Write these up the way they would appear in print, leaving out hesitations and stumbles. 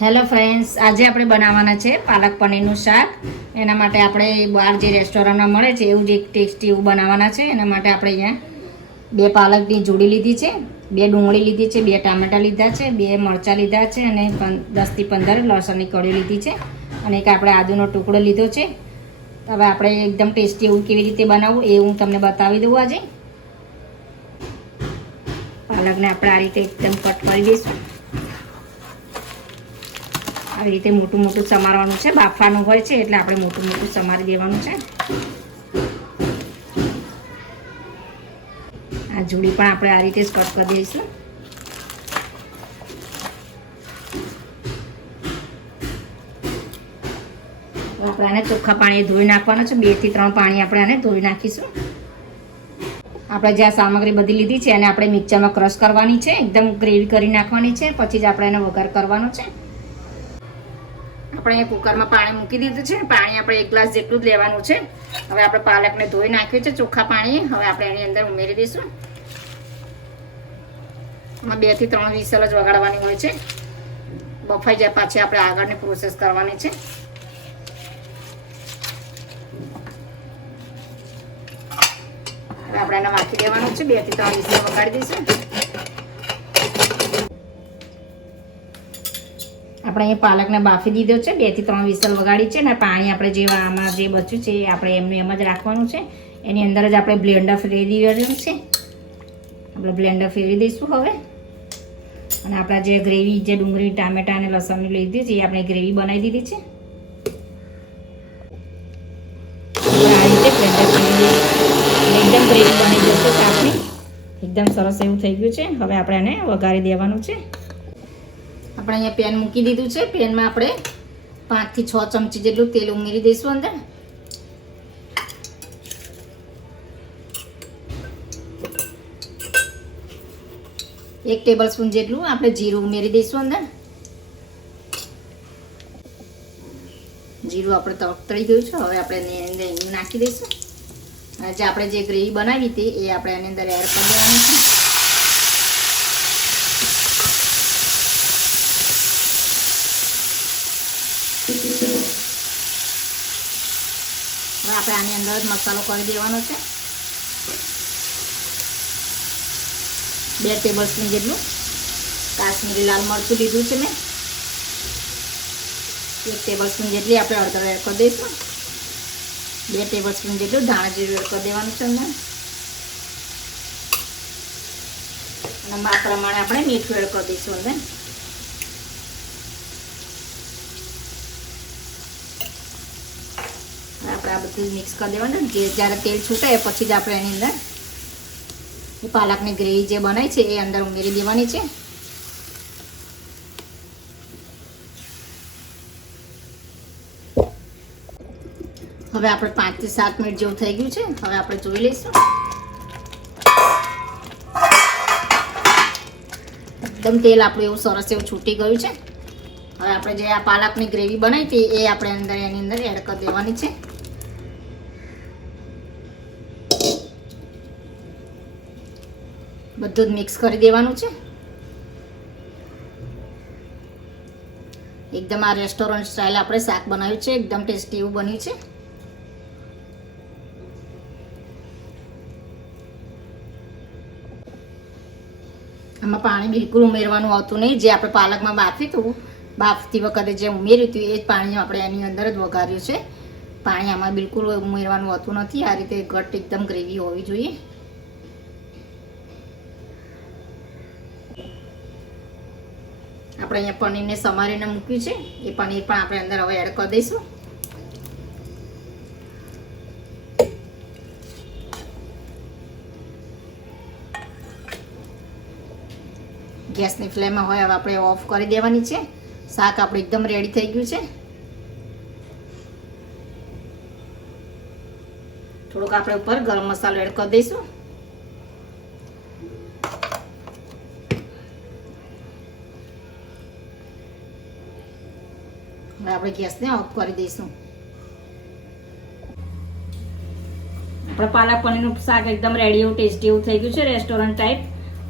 Hello friends, આજે આપણે બનાવવાના છે પાલક પનીરનું શાક. એના માટે આપણે બહાર જે રેસ્ટોરન્ટમાં મળે છે એવું જ એક ટેસ્ટી એવું બનાવવાના છે. એના માટે આપણે અહીંયા 2 પાલકની જોડી લીધી છે, 2 ડુંગળી લીધી છે, 2 ટામેટાં લીધા છે, 2 મરચાં લીધા છે અને 10થી 15 લસણની કળી લીધી છે અને એક આપણે આદુનો ટુકડો લીધો છે. હવે આપણે એકદમ ટેસ્ટી એવું કેવી રીતે બનાવવું એ હું તમને બતાવી દઉં. આજે પાલકને આપણે આ રીતે એકદમ કટ કરી દઈશું. આવી રીતે મોટું મોટું સમારવાનું છે, બાફવાનું હોય છે એટલે આપણે મોટું મોટું સમારી દેવાનું છે. આ જોડી પણ આપણે આ રીતે જ કટ કરી દઈશું. આપણે આને ચોખ્ખા પાણીએ ધોઈ નાખવાનું છે. 2 થી 3 પાણી આપણે આને ધોઈ નાખીશું. આપણે જે આ સામગ્રી બધી લીધી છે એને આપણે મિક્સરમાં ક્રશ કરવાની છે, એકદમ ગ્રેવી કરી નાખવાની છે, પછી જ આપણે એને વઘાર કરવાનો છે. આપણે અહીંયા કુકરમાં પાણી મૂકી દીધું છે. પાણી આપણે 1 ગ્લાસ જેટલું જ લેવાનું છે. હવે આપણે પાલકને ધોઈ નાખ્યું છે ચોખ્ખા પાણી. હવે આપણે એની અંદર ઉમેરી દઈશું. આમાં 2 થી 3 વિસલ જ વગાડવાની હોય છે. બફાઈ જાય પાછી આપણે આગળની પ્રોસેસ કરવાની છે. હવે આપણે એને વાટી દેવાનું છે. 2 થી 3 વિસલ વગાડી દઈશું. આપણે અહીંયા પાલકને બાફી દીધો છે. 2 થી 3 વિસલ વગાડી છે અને પાણી આપણે જે આમાં જે બચ્યું છે એ આપણે એમનું એમ જ રાખવાનું છે. એની અંદર જ આપણે બ્લેન્ડર ફેરવી દેવાનું છે. આપણે બ્લેન્ડર ફેરવી દઈશું હવે. અને આપણા જે ગ્રેવી, જે ડુંગળી, ટામેટાં અને લસણની લીધી છે એ આપણે ગ્રેવી બનાવી દીધી છે. આ રીતે બ્લેન્ડર ફેરવી એકદમ ગ્રેવી બની જશે શાકની. એકદમ સરસ એવું થઈ ગયું છે. હવે આપણે આને વઘારી દેવાનું છે. આપણે અહીંયા પેન મૂકી દીધું છે. પેનમાં આપણે 5 થી 6 ચમચી જેટલું તેલ ઉમેરી દઈશું અંદર. એક ટેબલ સ્પૂન જેટલું આપણે જીરું ઉમેરી દઈશું અંદર. જીરું આપણે તળી ગયું છે. હવે આપણે એની અંદર હિંગ નાખી દઈશું. અને જે આપણે જે ગ્રેવી બનાવી હતી એ આપણે એની અંદર એડ કરી દેવાની છે. હવે આપણે આની અંદર જ મસાલો કરી દેવાનો છે. 2 ટેબલ સ્પૂન જેટલું કાશ્મીરી લાલ મરચું લીધું છે મેં. 1 ટેબલ સ્પૂન જેટલી આપણે હળદર એડ કરી દઈશું. 2 ટેબલ સ્પૂન જેટલું ધાણા જીરું એડ કરી દેવાનું છે અંદર. અને માપ પ્રમાણે આપણે મીઠું એડ કરી દઈશું અંદર. આપણે આ બધું મિક્સ કરી દેવાનું. જ્યારે તેલ છૂટે પછી જ આપણે એની અંદર એ પાલકની ગ્રેવી જે બનાવી છે એ અંદર ઉમેરી દેવાની છે. હવે આપણે 5 થી 7 મિનિટ જેવું થઈ ગયું છે. હવે આપણે જોઈ લઈશું. એકદમ તેલ આપણું એવું સરસ એવું છૂટી ગયું છે. હવે આપણે જે આ પાલકની ગ્રેવી બનાવી હતી એ આપણે એની અંદર એડ કરી દેવાની છે. બધું જ મિક્સ કરી દેવાનું છે. એકદમ આ રેસ્ટોરન્ટ સ્ટાઇલ આપણે શાક બનાવ્યું છે. એકદમ ટેસ્ટી એવું બન્યું છે. આમાં પાણી બિલકુલ ઉમેરવાનું આવતું નહીં. જે આપણે પાલકમાં બાફતી વખતે જે ઉમેર્યું હતું એ જ પાણી આપણે એની અંદર જ વઘાર્યું છે. પાણી આમાં બિલકુલ ઉમેરવાનું હોતું નથી. આ રીતે ઘટ એકદમ ગ્રેવી હોવી જોઈએ. આપણે અહીંયા પનીરને સમારીને મૂક્યું છે એ પનીર પણ આપણે અંદર હવે એડ કરી દઈશું. ગેસની ફ્લેમ હવે આપણે ઓફ કરી દેવાની છે. શાક આપણે એકદમ રેડી થઈ ગયું છે. થોડુંક આપણે ઉપર ગરમ મસાલો એડ કરી દઈશું. હવે આપણે ગેસને ઓફ કરી દઈશું. આપણે પાલક પનીરનું શાક એકદમ રેડી એવું ટેસ્ટી એવું થઈ ગયું છે રેસ્ટોરન્ટ ટાઈપ.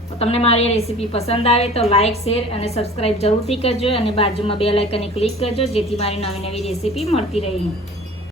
તો તમને મારી રેસીપી પસંદ આવે તો લાઇક શેર અને સબસ્ક્રાઈબ જરૂરથી કરજો અને બાજુમાં બેલ આઇકનને ક્લિક કરજો જેથી મારી નવી નવી રેસીપી મળતી રહે.